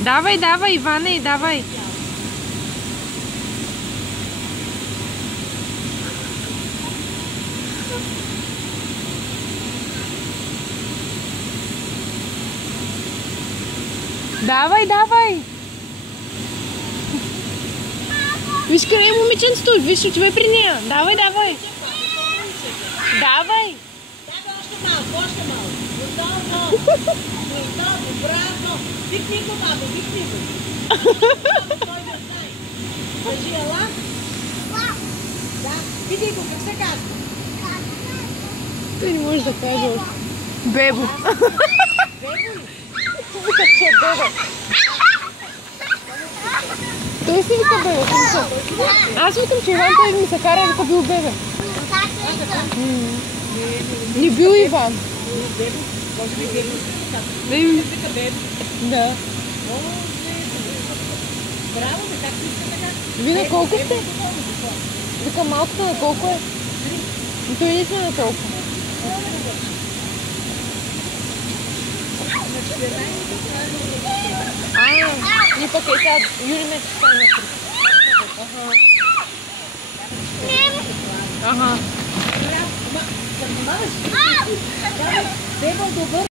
Давай, давай, Иване, давай. Давай, давай. Виж къде е момиченцето, виж, отивай при нея. Давай, давай. Давай. Още малко. Готово. Браво. Викни го, бабо, викни го. Той да знае. Кажи, ела. Да. Види го, как се казва. Той не може да каже още. Бебо. Бебо ли? Вика, че е бебе. Той си вика бебе, аз викам, че Иван той ми се кара и вика бил бебе. Не бил Иван. Бебо. Може би бебо се казва. Вика бебо. Да. Браво, как си иска така? Вие на колко сте? Вика малката на колко е? Той не сме на толкова. И пък е сега Юри ме ще стане на 3. Ага. Бебо, добър.